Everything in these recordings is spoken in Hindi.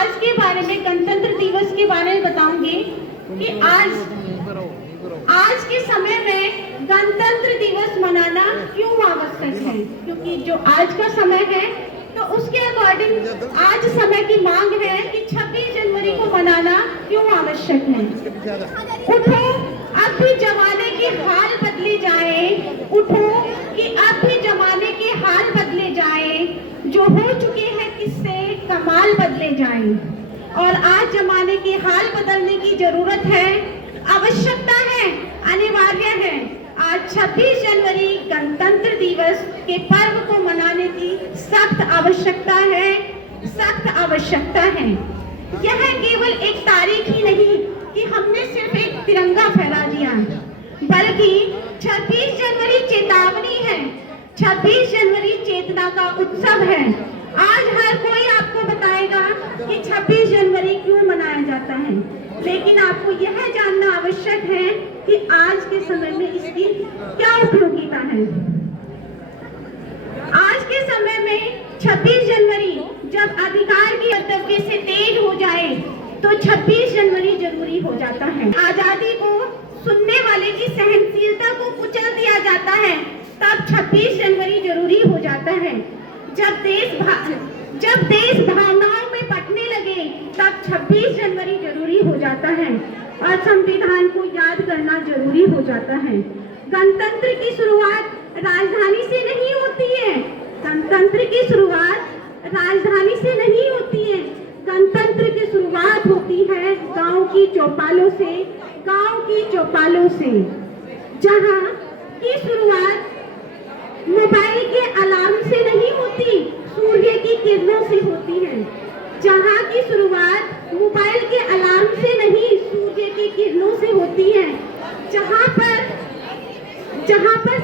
आज के बारे में, गणतंत्र दिवस के बारे में बताऊंगी कि आज के समय में गणतंत्र दिवस मनाना क्यों आवश्यक है। क्योंकि जो आज का समय है तो उसके अकॉर्डिंग आज समय की मांग है कि 26 जनवरी को मनाना क्यों आवश्यक है। उठो, अब भी जमाने के हाल बदले जाए। उठो कि अब भी जमाने के हाल बदले जाए। जो हो चुके हैं किससे कमाल बदले जाए। और आज जमाने के हाल बदलने की जरूरत है, आवश्यकता है, अनिवार्य है। आज 26 जनवरी गणतंत्र दिवस के पर्व को मनाने की सख्त आवश्यकता है, सख्त आवश्यकता है। यह केवल एक तारीख ही नहीं कि हमने सिर्फ एक तिरंगा फहरा दिया, बल्कि 26 जनवरी चेतावनी है। 26 जनवरी चेतना का उत्सव है। आज हर कोई आपको बताएगा कि 26 जनवरी क्यों मनाया जाता है, लेकिन आपको यह जानना आवश्यक है कि आज के समय में इसकी क्या उपयोगिता है। आज के समय में 26 जनवरी जब अधिकार की कर्तव्य से तेज हो जाए तो 26 जनवरी जरूरी हो जाता है। आजादी को सुनने वाले की सहनशीलता को कुचल दिया जाता है, तब 26 जनवरी जरूरी हो जाता है। जब देश भावनाओं में बंटने लगे तब 26 जनवरी जरूरी हो जाता है और संविधान को याद करना जरूरी हो जाता है। गणतंत्र की शुरुआत राजधानी से नहीं होती है। गणतंत्र की शुरुआत राजधानी से नहीं होती है। गणतंत्र की शुरुआत होती है गांव की चौपालों से, गांव की चौपालों से, जहां की शुरुआत मोबाइल के अलार्म से नहीं होती, सूर्य की किरणों से होती है। जहां की शुरुआत मोबाइल के अलार्म से नहीं, सूर्य की किरणों से होती है। जहां पर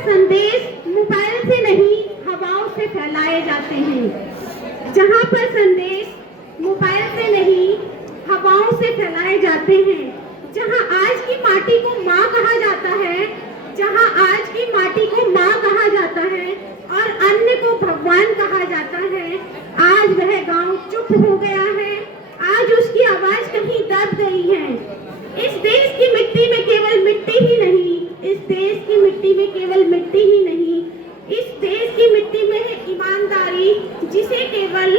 संदेश मोबाइल से नहीं, हवाओं से फैलाए जाते हैं। जहां पर संदेश मोबाइल से नहीं, हवाओं से फैलाए जाते हैं। जहां आज की माटी को माँ कहा जाता है, जहां आज की माटी को माँ कहा जाता है और अन्न को भगवान कहा जाता है, आज वह गांव चुप हो गया है। आज उसकी आवाज कहीं दब गई है। इस देश की मिट्टी में केवल मिट्टी ही नहीं, इस देश की मिट्टी में केवल मिट्टी ही नहीं, इस देश की मिट्टी में है ईमानदारी, जिसे केवल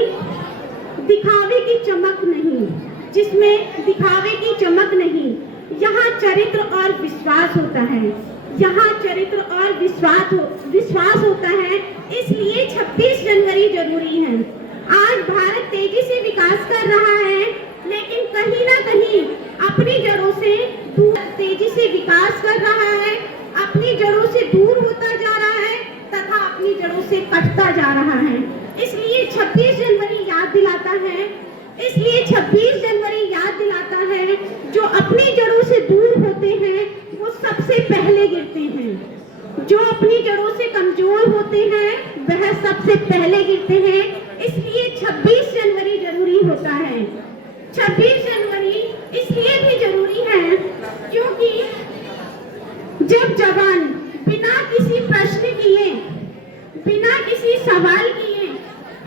दिखावे की चमक नहीं, जिसमें दिखावे की चमक नहीं। यहाँ चरित्र और विश्वास होता है, यहाँ चरित्र और विश्वास होता है। इसलिए 26 जनवरी जरूरी है। आज भारत तेजी से विकास कर रहा है, लेकिन कहीं ना कहीं अपनी जड़ों से दूर, तेजी से विकास कर रहा है, अपनी जड़ों से दूर होता जा रहा है तथा अपनी जड़ों से कटता जा रहा है। इसलिए 26 जनवरी याद दिलाता है, इसलिए 26 जनवरी याद दिलाता है, जो अपनी जड़ों से दूर होते हैं वो सबसे पहले गिरते हैं। जो अपनी जड़ों से कमजोर होते हैं वह सबसे पहले गिरते हैं। इसलिए 26 जनवरी जरूरी होता है। 26 जनवरी इसलिए भी जरूरी है क्योंकि जब जवान बिना किसी प्रश्न किए, बिना किसी सवाल किए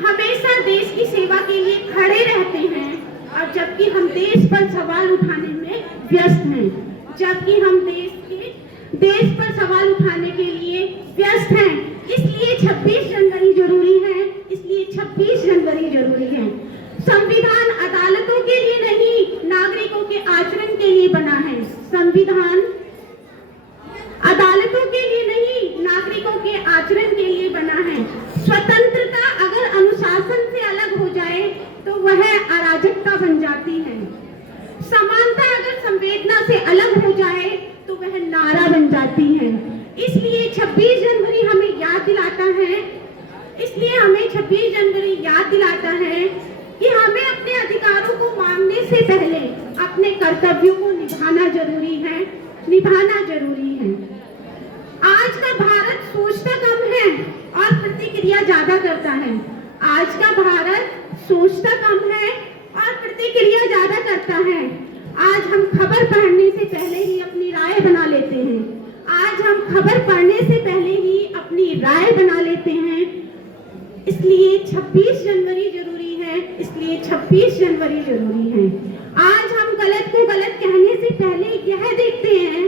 हमेशा देश की सेवा के लिए खड़े रहते हैं, और जबकि हम देश पर सवाल उठाने में व्यस्त हैं, जबकि हम देश पर सवाल उठाने के लिए व्यस्त हैं। इसलिए 26 जनवरी जरूरी है। इसलिए 26 जनवरी जरूरी है। संविधान अदालतों के लिए नहीं, नागरिकों के आचरण के लिए बना है। संविधान अदालतों के लिए नहीं, नागरिकों के आचरण के लिए बना है। स्वतंत्रता अगर अनुशासन से अलग हो जाए तो वह अराजकता बन जाती है। समानता अगर संवेदना से अलग हो जाए तो वह नारा बन जाती है। इसलिए 26 जनवरी हमें याद दिलाता है, इसलिए हमें 26 जनवरी याद दिलाता है कि हमें अपने अधिकारों को मांगने से पहले अपने कर्तव्यों को निभाना जरूरी है, निभाना जरूरी है। आज का भारत सोचता कम है और प्रतिक्रिया ज्यादा करता है। आज का भारत सोचता कम है और प्रतिक्रिया ज्यादा करता है। आज हम खबर पढ़ने से पहले ही अपनी राय बना लेते हैं। आज हम खबर पढ़ने से पहले ही अपनी राय बना लेते हैं। इसलिए 26 जनवरी जरूरी है। इसलिए 26 जनवरी जरूरी है। आज हम गलत को गलत कहने से पहले यह देखते हैं,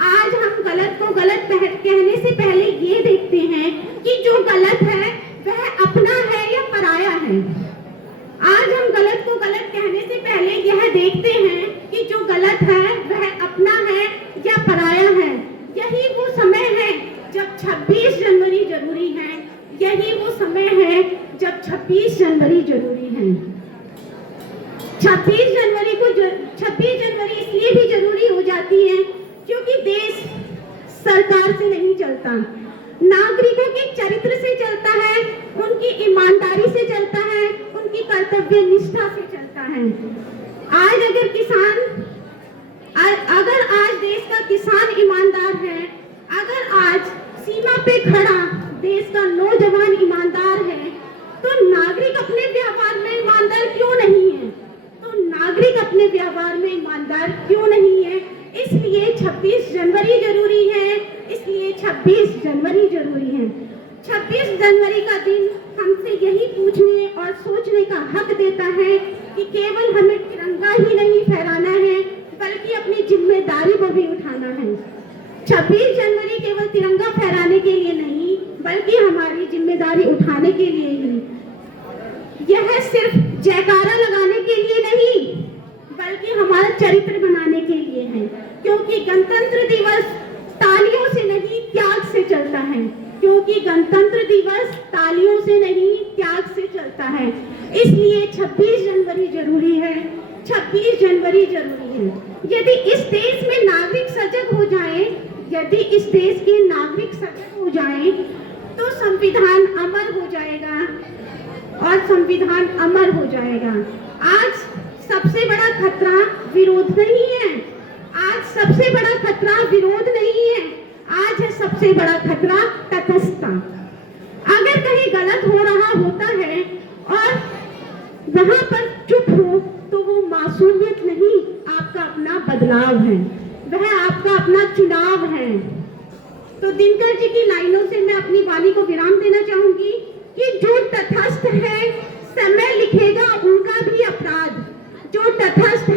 आज हम गलत को गलत कहने से पहले ये देखते हैं कि जो गलत है वह अपना है या पराया है। आज हम गलत को गलत कहने से पहले यह देखते हैं कि जो गलत है वह अपना है या पराया है। यही वो समय है जब 26 जनवरी जरूरी है, यही वो समय है जब 26 जनवरी जरूरी है। 26 जनवरी इसलिए भी जरूरी हो जाती है क्योंकि देश सरकार से नहीं चलता, नागरिकों के चरित्र से चलता है, उनकी ईमानदारी से चलता है, उनकी कर्तव्य निष्ठा से चलता है। अगर आज देश का किसान ईमानदार है, अगर आज सीमा पे खड़ा देश का नौजवान ईमानदार है, तो नागरिक अपने व्यवहार में ईमानदार क्यों नहीं है? तो नागरिक अपने व्यवहार में ईमानदार क्यों नहीं है? इसलिए 26 जनवरी जरूरी है, इसलिए 26 जनवरी जरूरी है। 26 जनवरी का दिन हमसे यही पूछने और सोचने का हक देता है कि केवल हमें तिरंगा ही नहीं फहराना है, बल्कि अपनी जिम्मेदारी को भी उठाना है। 26 जनवरी केवल तिरंगा फहराने के लिए नहीं, बल्कि हमारी जिम्मेदारी उठाने के लिए ही। यह सिर्फ जयकारा लगाने के लिए नहीं, बल्कि हमारा चरित्र बनाने के लिए है, क्योंकि गणतंत्र दिवस तालियों से नहीं त्याग से चलता है, क्योंकि गणतंत्र दिवस तालियों से नहीं त्याग से चलता है। इसलिए 26 जनवरी जरूरी है, 26 जनवरी जरूरी है। यदि इस देश में नागरिक सजग हो जाए, यदि इस देश के नागरिक सजग हो जाए, तो संविधान अमर हो जाएगा और संविधान अमर हो जाएगा। आज सबसे बड़ा खतरा विरोध नहीं है, आज सबसे बड़ा खतरा विरोध नहीं है, आज है सबसे बड़ा खतरा तटस्थता। अगर कहीं गलत हो रहा होता है और वहां पर चुप हो, तो वो मासूमियत नहीं, आपका अपना बदलाव है, वह आपका अपना चुनाव है। तो दिनकर जी की लाइनों से मैं अपनी वाणी को विराम देना चाहूंगी कि जो तटस्थ है समय लिखेगा उनका भी अपराध, जो तटस्थ